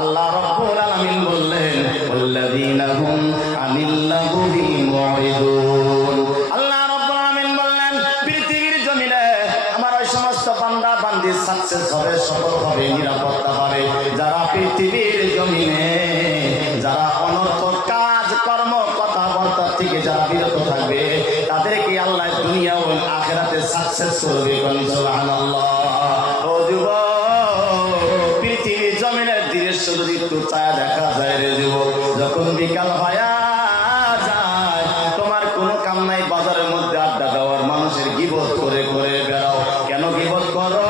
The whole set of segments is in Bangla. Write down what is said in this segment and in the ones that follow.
আল্লাহ রাব্বুল আলামিন বললেন ওয়াল্লাযীনা হুম আনিল লাগুবি মুরিদুন। আল্লাহ রাব্বুল আলামিন বললেন পৃথিবীর জমিনে আমার ওই সমস্ত বান্দা বান্দি সাকসেস হবে, সফল হবে, নিরাপত্তা পাবে যারা পৃথিবীর জমিনে যারা অনর্থক কাজ কর্ম কথাবার্তা থেকে যারা বিরত থাকবে তাদেরকে আল্লাহ দুনিয়া ও আখিরাতে সাকসেস করবে। সুবহানাল্লাহ। ও যুবক, পৃথিবীর জমিনের দৃশ্য যদি একটু ছায়া দেখা যায় রে যুবক, যখন বিকাল হয়ে যায় তোমার কোনো কাম নাই, বাজারের মধ্যে আড্ডা দেওয়ার, মানুষের গীবত করে করে বেড়াও। কেন গীবত করো?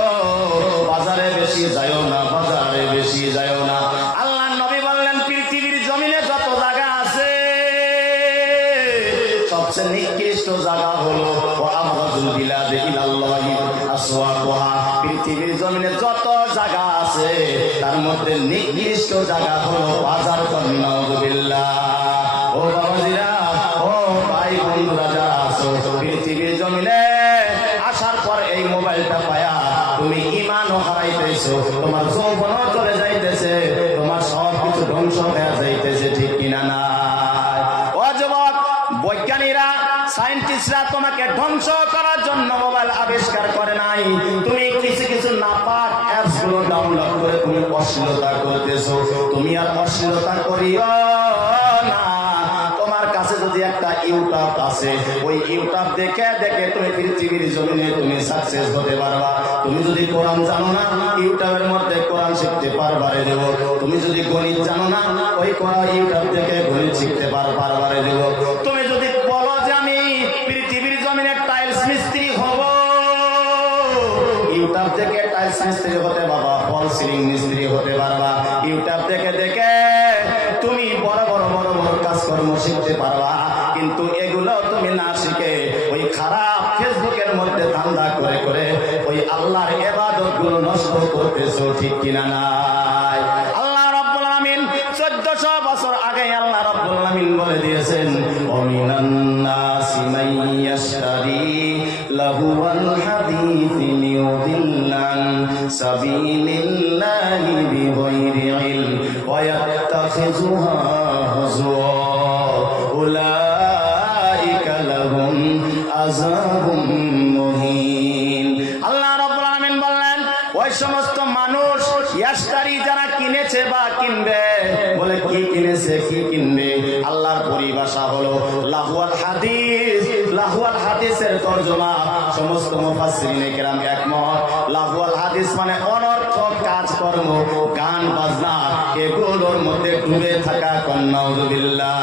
বাজারে বেশি যায়ও না, বাজারে বেশি যায়ও না। আল্লাহ নবী বললেন পৃথিবীর জমিনে যত জায়গা আছে সবচেয়ে নিকৃষ্ট জায়গা হলো আবগাদুল বিলাদি ইলাল্লাহি আসওয়াকুহা। পৃথিবীর জমিনে যত জায়গা আছে তার মধ্যে নিকৃষ্ট জায়গা হলো বাজার। নাউযুবিল্লাহ। ও বাবাজিরা, ও ভাই বন্ধুরা যারা আছো পৃথিবীর জমিনে আসার পর এই মোবাইলটা পায়া তুমি ঈমানও হারাইতেছো, তোমার যৌবনও চলে যাইতেছে, তোমার সব কিছু ধ্বংস হয়ে যাইতেছে, ঠিক কিনা না? ও যুবক, বৈজ্ঞানিকরা সায়েন্টিস্টরা তোমাকে ধ্বংস করার জন্য মোবাইল আবিষ্কার করে নাই। তুমি কিছু কিছু নাপাক অ্যাপস গুলো ডাউনলোড করে তুমি অশ্লীলতা করতেছো। তুমি আর অশ্লীলতা করিও না। তোমার কাছে যদি একটা ইউটিউব আছে, ওই ইউটিউব দেখে দেখে তুমি পৃথিবীর জমিনে তুমি সাকসেস হতে পারবা। তুমি যদি কোরআন জানো না, ইউটিউবের মধ্যে কোরআন শিখতে পারবা রে যুবক। তুমি যদি গণিত জানো না, ওই কোরআন ইউটিউব দেখে গণিত শিখতে পারবা রে যুবক। তুমি যদি বলো যে আমি পৃথিবীর জমিনে টাইলস মিস্ত্রি হব, ইউটিউব থেকে টাইলস মিস্ত্রি হতে পারবা, ফল সিলিং মিস্ত্রি হতে পারবা। ইউটিউব থেকে দেখে তুমি বড় বড় বড় বড় কাজকর্ম শিখতে পারবা। কিন্তু এগুলো তুমি না শিখে ওই খারাপ ফেসবুকের মধ্যে ধান্দা করে করে ওই আল্লাহর ইবাদত গুলো নষ্ট করতেছো, ঠিক কিনা নাই? আল্লাহ রাব্বুল আলামিন 1400 বছর আগে আল্লাহ রাব্বুল আলামিন বলে দিয়েছেন ওমিনান নাসি মাইয়াশতারি লাহুল হাদিসি লিউদিল্লান সাবিলিল্লাহি বিগাইরি ইলম ওয়া ইয়াত্তাখিযুহা হুজুয়া উলাইকা লাহুম আযাবুম মুহিন। আল্লাহ রাব্বুল আলামিন বললেন ওই সমস্ত মানুষ ইয়াশতারি যারা কিনেছে বা কিনবে, বলে কি কিনেছে কি কিনবে? আল্লাহর পরিভাষা হলো লাহুয়াল হাদিস। লাহুয়াল হাদিসের তরজমা সমস্ত মুফাসসিরিনে কেরাম একমত। লাহুয়াল হাদিস মানে অনর্থক কাজকর্ম, গান বাজনা, এগুলোর মধ্যে ডুবে থাকা। নাউযুবিল্লাহ।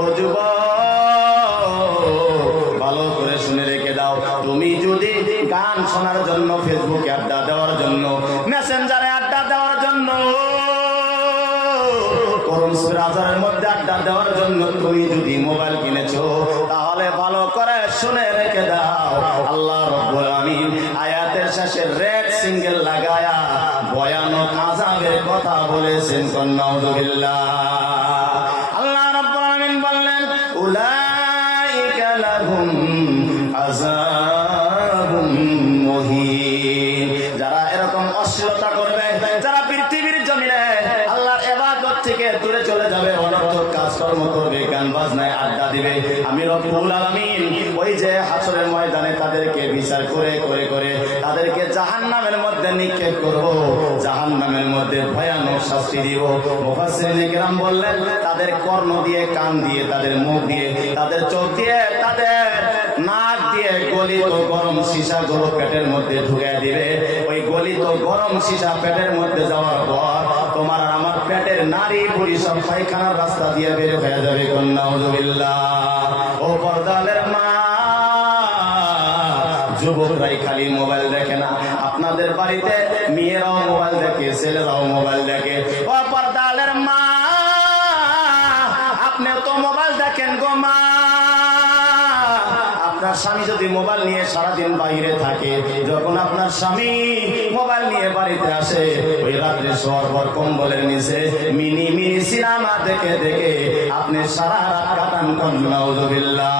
ও যুবক, ভালো করে শুনে রেখে দাও, তুমি যদি গান শোনার জন্য, ফেসবুকে আড্ডা দেওয়ার জন্য, মেসেঞ্জারে আড্ডা দেওয়ার জন্য, রাজারের মধ্যে আড্ডা দেওয়ার জন্য তুমি যদি মোবাইল কিনেছো, তাহলে ভালো করে শুনে রেখে দাও, আল্লাহ রাব্বুল আলামিন আয়াতের শেষে রেড সিঙ্গেল লাগায়া ভয়ানক আযাবের কথা বলেছেন। নাউযুবিল্লাহ। আল্লাহ রাব্বুল আলামিন বললেন উলাইকা লাহুম আযাবুম মুহিন। যারা এরকম অশ্লীলতা করবে, যারা পৃথিবীর জমিনে আল্লাহর ইবাদত থেকে দূরে চলে যাবে, অনর্থক কাজকর্ম করবে, গান বাজনায় আড্ডা দিবে, আমি রব্বুল আলামিন ওই যে হাসরের ময়দানে তাদেরকে বিচার করে করে করে তাদেরকে জাহান্নামের মধ্যে নিক্ষেপ করব, জাহান্নামের মধ্যে ভয়ানক শাস্তি দিব। মুফাসসিরিনে কেরাম বললেন তাদের কর্ণ দিয়ে, কান দিয়ে, তাদের মুখ দিয়ে, তাদের চোখ দিয়ে, তাদের নাক দিয়ে গলিত গরম সীসা গুলো পেটের মধ্যে ঢুকে দিবে। ওই গলিত গরম সীসা পেটের মধ্যে যাওয়ার পর তোমার আর আমার পেটের নারী বুড়ি সব পায়খানার রাস্তা দিয়ে বের হয়ে যাবে। নাউযুবিল্লাহ। ও পর্দালের মা, যুবকরাই খালি মোবাইল দেখে না, আপনাদের বাড়িতে মেয়েরাও মোবাইল দেখে, ছেলেরাও মোবাইল দেখে। ও পর্দালের মা, আপনি তো মোবাইল দেখেন গো মা। আপনার স্বামী যদি মোবাইল নিয়ে সারাদিন বাইরে থাকে, যখন আপনার স্বামী মোবাইল নিয়ে বাড়িতে আসে, ওই রাত্রে শোয়ার পর কম্বলের নিচে মিনি মিনি সিনেমা দেখে দেখে আপনি সারা রাত কাটান। নাউযুবিল্লাহ।